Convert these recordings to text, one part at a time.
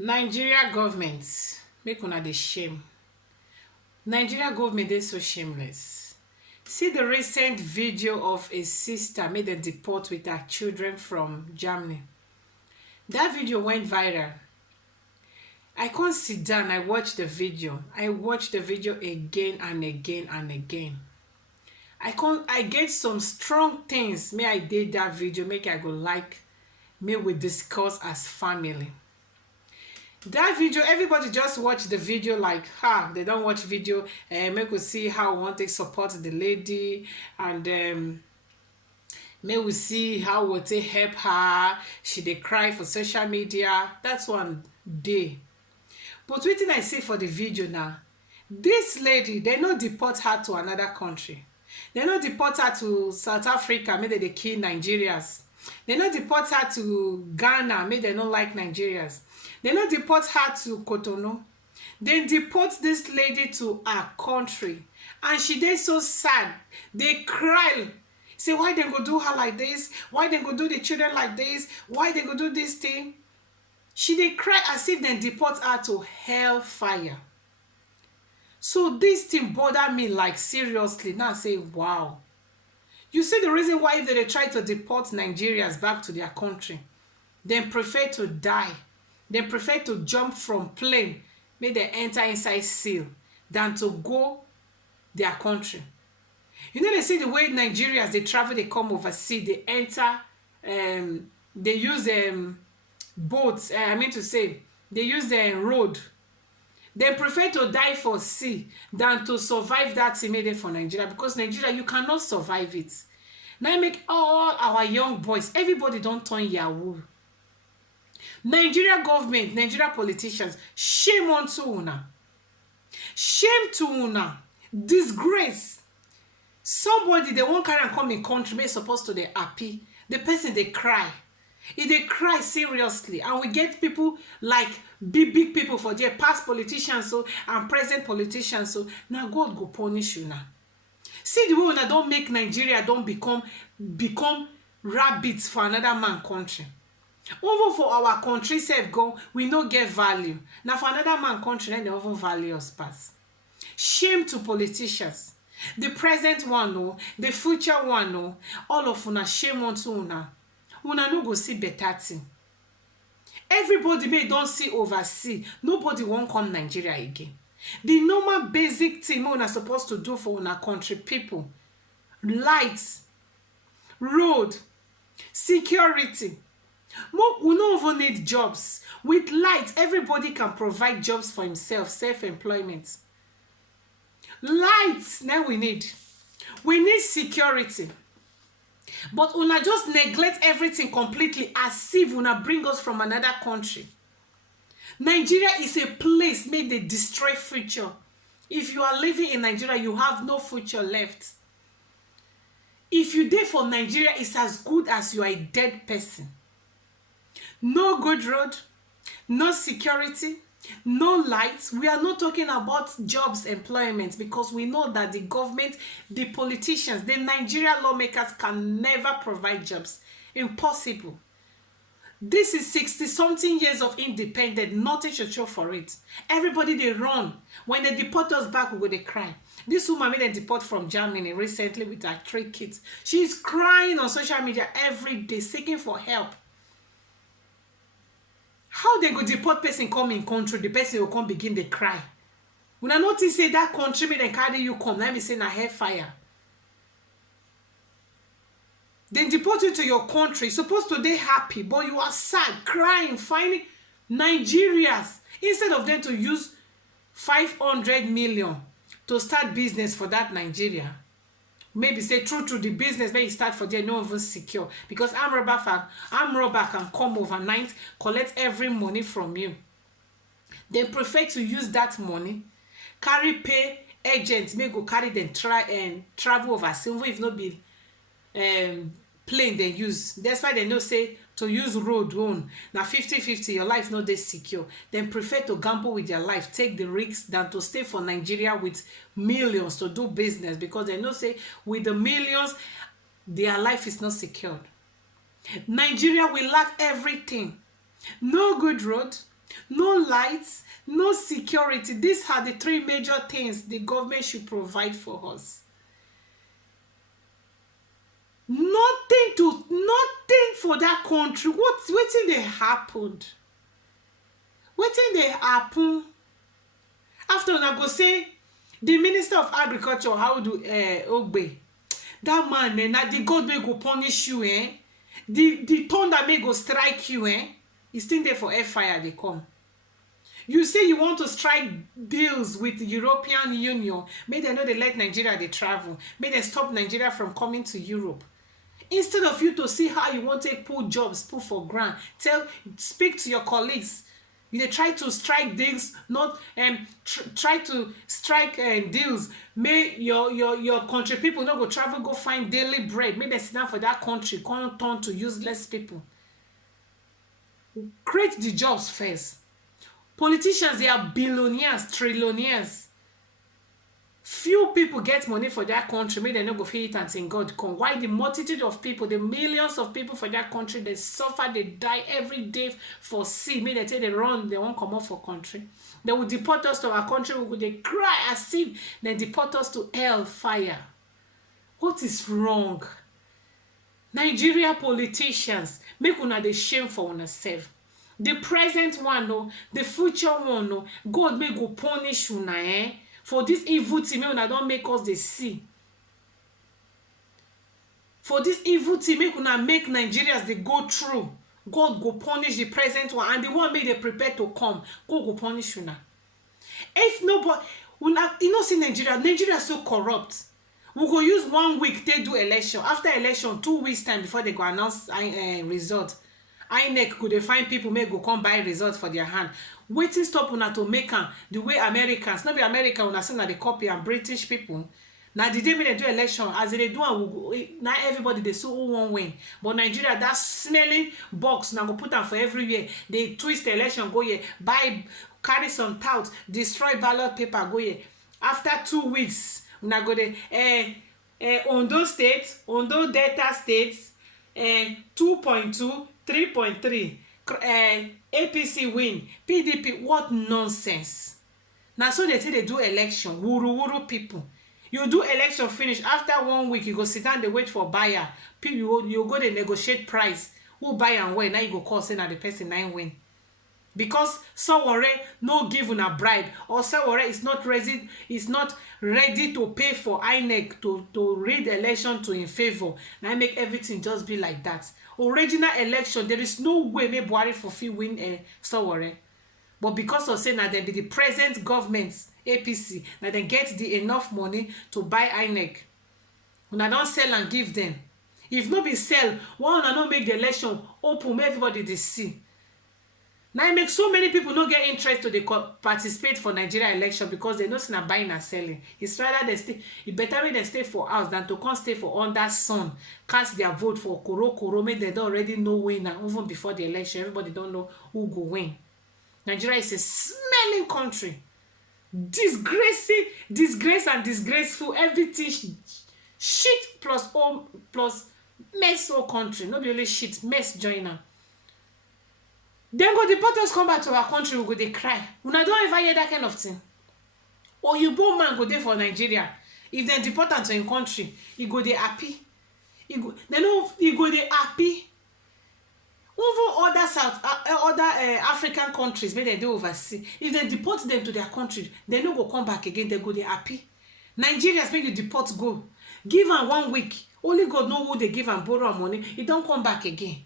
Nigeria government make una dey shame. Nigeria government dey so shameless. See the recent video of a sister made dem deport with her children from Germany. That video went viral. I can't sit down, I watched the video. I watched the video again and again and again. I get some strong things may I did that video, make I go like, may we discuss as family. That video, everybody just watch the video like they don't watch video make we see how we want to support the lady, and may we see how we take help her. She dey cry for social media. That's one day. But wetin I see for the video now, this lady, they no deport her to another country. They no deport her to South Africa, make they kill Nigerians. They no deport her to Ghana, make they not like Nigerians. They no deport her to Cotonou. They deport this lady to her country. And she dey so sad. They cry. Say, why they go do her like this? Why they go do the children like this? Why they go do this thing? She dey cry as if they deport her to hellfire. So this thing bother me like seriously. Now I say, wow. You see the reason why if they try to deport Nigerians back to their country, they prefer to die. They prefer to jump from plane, make they enter inside seal, than to go their country. You know, they see the way Nigerians, they travel, they come overseas, they enter, they use boats, I mean to say, they use the road. They prefer to die for sea than to survive that immediate for Nigeria, because Nigeria, you cannot survive it. Now make all our young boys, everybody don't turn Yahoo. Nigeria government, Nigeria politicians, shame unto una. Shame to una. Disgrace. Somebody, they won't carry and come in country, may supposed to they happy. The person, they cry. If they cry seriously, and we get people like big people for their past politicians so and present politicians, so now God go punish you now. See the way una don't make Nigeria don't become rabbits for another man country. Even for our country self go, we no get value. Now for another man country, then they even value us pass. Shame to politicians. The present one, no, the future one, no, all of una shame unto una. Una no go see better thing. Everybody may don't see overseas. Nobody won't come Nigeria again. The normal basic thing una supposed to do for una country people: lights, road, security. We don't even need jobs. With lights, everybody can provide jobs for himself, self-employment. Lights, now we need. We need security. But una just neglect everything completely as if una bring us from another country. Nigeria is a place made they destroy future. If you are living in Nigeria, you have no future left. If you dey for Nigeria, it's as good as you are a dead person. No good road, no security, no lights. We are not talking about jobs, employment, because we know that the government, the politicians, the Nigerian lawmakers can never provide jobs. Impossible. This is 60-something years of independence. Nothing should show for it. Everybody, they run. When they deport us back, we go they cry. This woman made a deport from Germany recently with her 3 kids. She is crying on social media every day, seeking for help. How they go deport person come in country, the person will come begin to cry. When I notice say that country may then carry you come, let me say na hellfire. Then deport you to your country, supposed to be happy, but you are sad, crying, finding Nigerians. Instead of them to use 500 million to start business for that Nigeria. Maybe say true the business where you start for there no even secure, because armed robber can come overnight, collect every money from you. They prefer to use that money, carry pay agents, may go carry them travel overseas, even if not be plane they use. That's why they know say to use road own now 50-50, your life not dey secure. Then prefer to gamble with their life, take the risks, than to stay for Nigeria with millions to do business, because they know say with the millions their life is not secured. Nigeria will lack everything. No good road, no lights, no security. These are the three major things the government should provide for us. Nothing for that country. Wetin dey happen? Wetin dey happen? After una go say the minister of agriculture Audu Ogbe, that man na the god wey go punish you, the thunder may go strike you, e still dey for fire dey come. You say you want to strike deals with the European Union, make dem no dey let Nigeria dey travel, make dem stop Nigeria from coming to Europe. Instead of you to see how you want to put jobs put for ground, speak to your colleagues. You dey try to strike deals, not try to strike deals. Make your country people no go travel go find daily bread. Make dem sit down for that country, come turn to useless people. Create the jobs first. Politicians, they are billionaires, trillionaires. Few people get money for that country, make dem no go fit eat until God come. Why the multitude of people, the millions of people for that country, they suffer, they die every day for sea. Make dem take they run, they won't come out for country. They will deport us to our country. We will they cry as if they deport us to hell fire. What is wrong? Nigeria politicians, make una dey shame for una self. The present one, no, the future one, no, God may go punish una, for this evil thing, make una don't make us dey see. For this evil thing, make una make Nigerians they go through. God go punish the present one, and the one make they prepare to come. God go punish una. If nobody, you know, see Nigeria so corrupt. We go use 1 week they do election. After election, 2 weeks time before they go announce result. INEC could they find people may go come buy results for their hand. Waiting stop una to make am the way Americans, not be America una say na the copy and British people. Now the day when they do election, as they do now everybody they so who won't win. But Nigeria, that smelling box now go put them for everywhere. They twist the election, go here, buy, carry some tout, destroy ballot paper, go here. After 2 weeks, una go there. Ondo State, Ondo Delta States, 2.2, 3.3. APC win, PDP. What nonsense. Now so they say they do election, wuru people. You do election finish, after 1 week you go sit down, they wait for buyer. People you go they negotiate price. Who buy and when? Now you go call say na the person nine win. Because someone no give una bribe, or someone is not ready to pay for INEC to read the election to in favor. Now make everything just be like that. Original election, there is no way may Buhari fulfill win someone. But because of saying that they be the present government APC, that they get the enough money to buy INEC. Una don't sell and give them. If no be sell, why una no make the election open, make everybody they see. Now it makes so many people not get interest to participate for Nigeria election because they know not buying and selling. It's rather they stay. It better when they stay for house than to come stay for under sun, cast their vote for Koro. Make they don't already know winner even before the election. Everybody don't know who go win. Nigeria is a smelling country, disgrace and disgraceful. Everything shit plus mess whole country. Not be only shit, mess joiner. Then go deport us come back to our country, we go they cry. Una don't ever hear that kind of thing. Or you born man go there for Nigeria. If they deport am to in country, he go they happy. He go they happy. Even other African countries, may they do overseas. If they deport them to their country, they no go come back again. They go they happy. Nigerians make the deport go. Give am 1 week. Only God know who they give and borrow money. He don't come back again.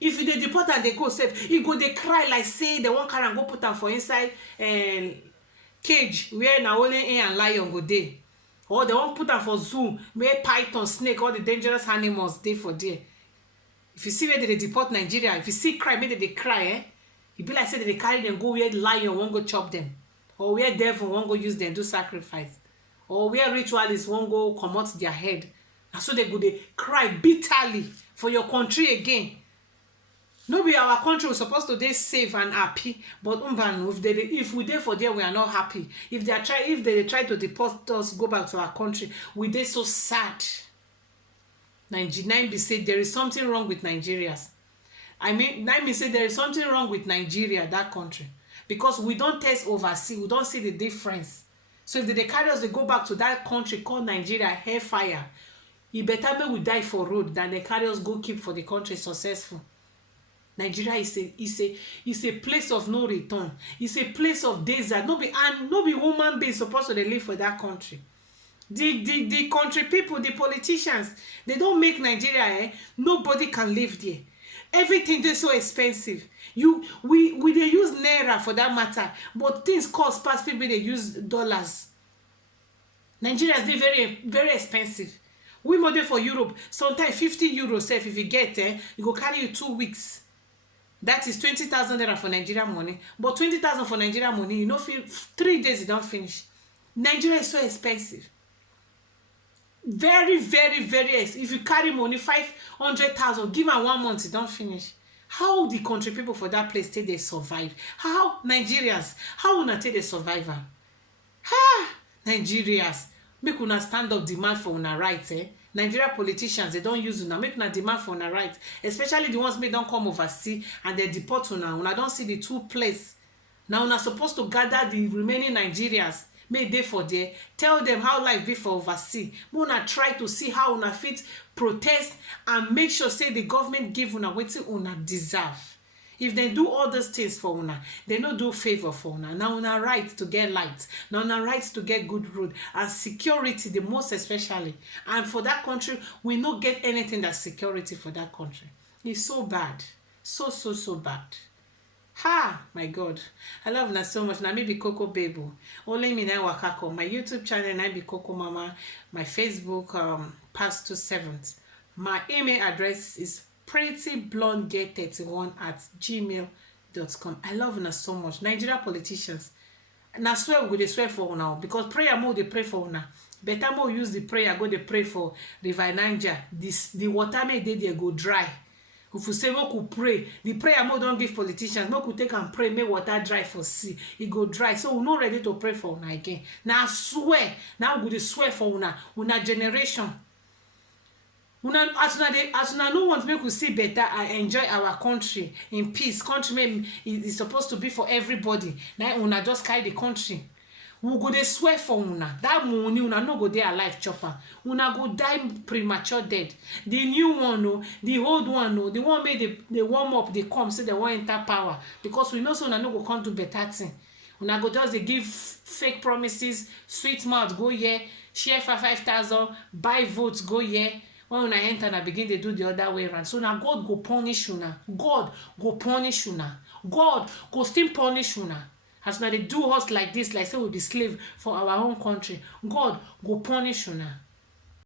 If they deport and they go safe, he go they cry like say they won't carry and go put them for inside cage where na only hen and lion go there. Or they won't put them for zoo where python, snake, all the dangerous animals dey for there. If you see where they deport Nigeria, if you see cry, maybe they cry, it be like say they carry them go where lion won't go chop them, or where devil won't go use them do sacrifice, or where ritualists won't go comot their head. And so they go they cry bitterly for your country again. No be our country was supposed to dey safe and happy, but if we dey for there, we are not happy. If they try to deport us, go back to our country, we dey so sad. 99 be say there is something wrong with Nigerians. I mean, 9 be say there is something wrong with Nigeria, that country. because we don test overseas, we don see the difference. So if they carry us, they go back to that country called Nigeria, hellfire. E better make we die for road than they carry us go keep for the country successful. Nigeria is a place of no return. It's a place of desert. No be human being supposed to live for that country. The country people, the politicians, they don't make Nigeria, nobody can live there. Everything dey so expensive. We dey use naira for that matter, but things cost pass people dey use dollars. Nigeria dey very very expensive. We more dey for Europe, sometimes 50 euros sef if you get, you go carry you 2 weeks. That is 20,000 naira for Nigeria money. But 20,000 for Nigeria money, you know, 3 days you don't finish. Nigeria is so expensive. Very, very, very expensive. If you carry money 500,000, give am 1 month, you don't finish. How the country people for that place take they survive? How Nigerians, how una take they survive? Nigerians, make una stand up, demand for una rights, Nigeria politicians, they don't use una, make una demand for una rights, especially the ones wey don come overseas and they deport una don see the 2 place. Now una supposed to gather the remaining Nigerians, make dey for there, tell them how life be for overseas. Make una try to see how una fit protest and make sure say the government give una wetin una deserve. If they do all those things for una, they no do favor for una. Now una right to get light, now una right to get good road and security, the most especially. And for that country, we no get anything that's security for that country. It's so bad, so bad. My God, I love una so much. Now me be Coco Babe. Only me na waka come. My YouTube channel na be Coco Mama. My Facebook past 2 7th. My email address is prettyblondegirl31@gmail.com. I love una so much. Nigeria politicians, na swear we go dey swear for una because prayer more dey pray for una. Better more use the prayer go dey pray for River Niger. The water may dey there go dry. If we say make we pray, the prayer more don't give politicians. Make we take and pray, make water dry for sea. It go dry. So we not ready to pray for una again. Now swear. Now we go dey swear for una generation. As una no want make we see better and enjoy our country in peace. Country is supposed to be for everybody. Now una just carry the country. We go dey swear for una. That money una no go dey alive chopper. Una go die premature dead. The new one, the old one, the one made they warm up, they come, say they want enter power. Because we know so una no go come do better thing. Una go just dey give fake promises, sweet mouth go here, share for 5,000, buy votes go here. When una enter and begin they do the other way around. So now God go punish una. God go punish una. God go still punish una. As now they do us like this, like say we be slave for our own country. God go punish una.